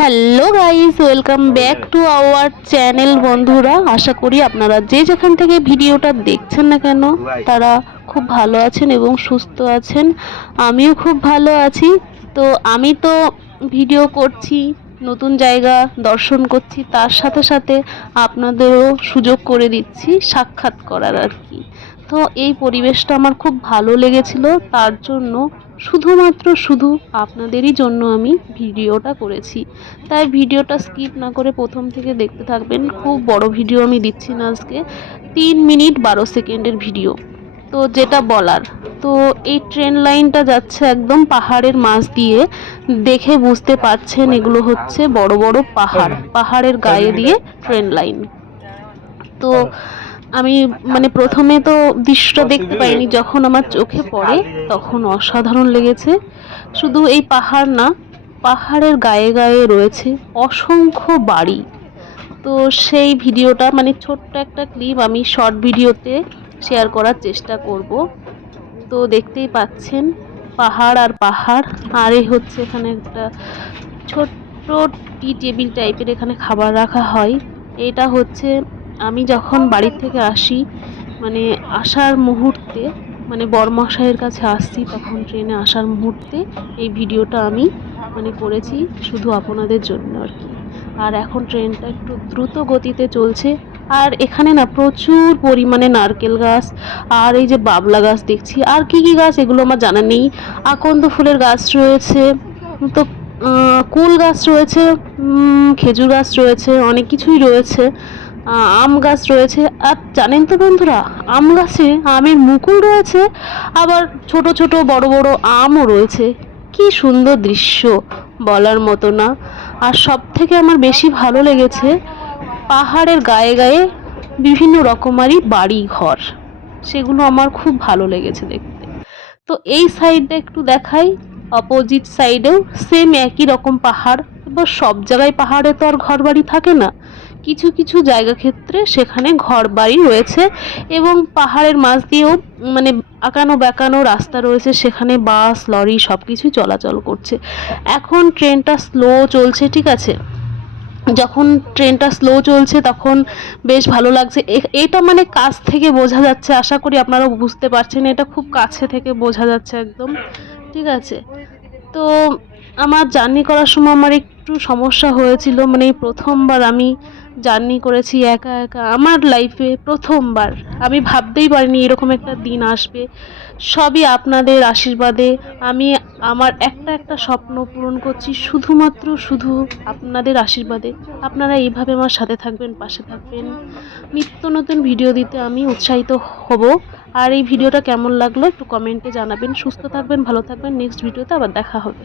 Hello guys, welcome back to our channel. বন্ধুরা, আশা করি আপনারা যে যেখান থেকে ভিডিওটা দেখছেন না কেন তারা খুব ভালো আছেন এবং সুস্থ আছেন। আমিও খুব ভালো আছি। তো আমি তো ভিডিও করছি, নতুন জায়গা দর্শন করছি, তার সাথে সাথে আপনাদেরও সুযোগ করে দিচ্ছি সাক্ষাৎ করার আর কি। তো এই পরিবেশটা আমার খুব ভালো লেগেছিল, তার জন্য শুধু আপনাদেরই জন্য আমি ভিডিওটা করেছি। তাই ভিডিওটা স্কিপ না করে প্রথম থেকে দেখতে থাকবেন। খুব বড় ভিডিও আমি দিচ্ছি না আজকে, 3 মিনিট 12 সেকেন্ডের ভিডিও। তো যেটা বলার, তো এই ট্রেন লাইনটা যাচ্ছে একদম পাহাড়ের মাঝ দিয়ে। দেখে বুঝতে পারছেন এগুলো হচ্ছে বড় বড় পাহাড়ের গায়ে দিয়ে ট্রেন লাইন। তো আমি প্রথমে তো দৃশ্যটা দেখতে পাইনি, যখন আমার চোখে পড়ে তখন অসাধারণ লেগেছে। শুধু এই পাহাড় না, পাহাড়ের গায়ে গায়ে রয়েছে অসংখ্য বাড়ি। তো সেই ভিডিওটা ছোট্ট একটা ক্লিপ আমি শর্ট ভিডিওতে শেয়ার করার চেষ্টা করব। তো দেখতেই পাচ্ছেন পাহাড় আর পাহাড়। আর এই হচ্ছে এখানে একটা ছোট্ট টি টেবিল টাইপের, এখানে খাবার রাখা হয়। এটা হচ্ছে আমি যখন বাড়ি থেকে আসি, আসার মুহূর্তে, বরমশাইয়ের কাছে আসছি, তখন ট্রেনে আসার মুহূর্তে এই ভিডিওটা আমি করেছি শুধু আপনাদের জন্য আর কি। আর এখন ট্রেনটা একটু দ্রুত গতিতে চলছে। আর এখানে না প্রচুর পরিমাণে নারকেল গাছ, আর এই যে বাবলা গাছ দেখছি, আর কি কি গাছ এগুলো আমার জানা নেই। আকন্দ ফুলের গাছ রয়েছে, তো কুল গাছ রয়েছে, খেজুর গাছ রয়েছে, অনেক কিছুই রয়েছে। আম গাছ রয়েছে। আর জানেন তো বন্ধুরা, আম গাছে আমের মুকুল রয়েছে, আবার ছোট ছোট বড় বড় আমও রয়েছে। কি সুন্দর দৃশ্য, বলার মতো না। আর সব থেকে আমার বেশি ভালো লেগেছে পাহাড়ের গায়ে গায়ে বিভিন্ন রকমারি বাড়ি ঘর, সেগুলো আমার খুব ভালো লেগেছে দেখতে। তো এই সাইডটা একটু দেখাই, অপোজিট সাইডেও সেম একই রকম পাহাড়। এবার সব জায়গায় পাহাড়ে তো আর ঘর বাড়ি থাকে না, কিছু কিছু জায়গা ক্ষেত্রে সেখানে ঘর বাড়ি রয়েছে, এবং পাহাড়ের মাঝ দিয়েও আঁকানো বেঁকানো রাস্তা রয়েছে, সেখানে বাস লরি সব কিছুই চলাচল করছে। এখন ট্রেনটা স্লো চলছে, ঠিক আছে। যখন ট্রেনটা স্লো চলছে তখন বেশ ভালো লাগছে। এটা কাছ থেকে বোঝা যাচ্ছে, আশা করি আপনারাও বুঝতে পারছেন, এটা খুব কাছে থেকে বোঝা যাচ্ছে একদম, ঠিক আছে। তো আমার জার্নি করার সময় আমার একটু সমস্যা হয়েছিল, এই প্রথমবার আমি জার্নি করেছি একা একা, আমার লাইফে প্রথমবার। আমি ভাবতেই পারিনি এরকম একটা দিন আসবে। সবই আপনাদের আশীর্বাদে আমি আমার একটা একটা স্বপ্ন পূরণ করছি, শুধু আপনাদের আশীর্বাদে। আপনারা এইভাবে আমার সাথে থাকবেন, পাশে থাকবেন, নিত্য নতুন ভিডিও দিতে আমি উৎসাহিত হব। আর এই ভিডিওটা কেমন লাগলো একটু কমেন্টে জানাবেন। সুস্থ থাকবেন, ভালো থাকবেন। নেক্সট ভিডিওতে আবার দেখা হবে।